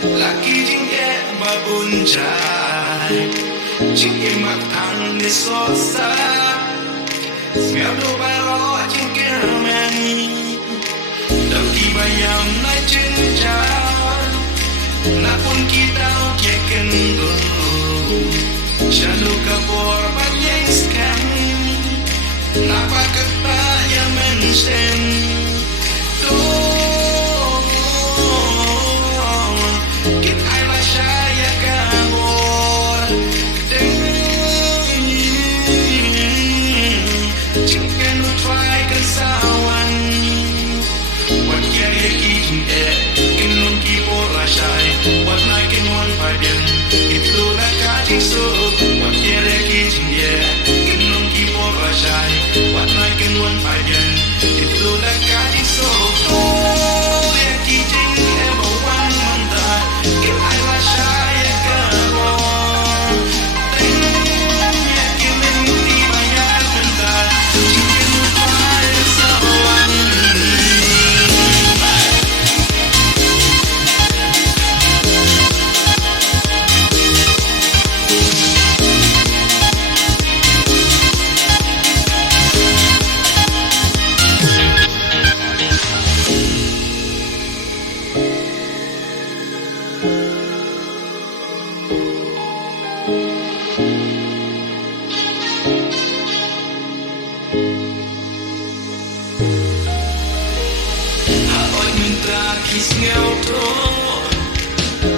Laki jingge babun jai jingge matang de sosa Smiado baro jingge ramani Daki bayam na jenja Na pun kita keken go Shalu kabor banyeng skan Napa kata yang mensen Kis ngao to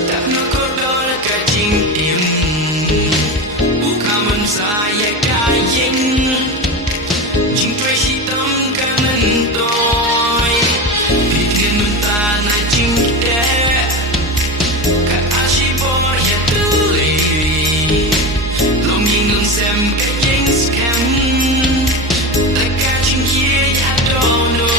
tak nak kodol kajing im bukan saya kajing jing tui si tam kanan toy bikin mentah na jing de kat asyik boh ya tuli lom ying lom sem kajing scam tak kajing kia ya dono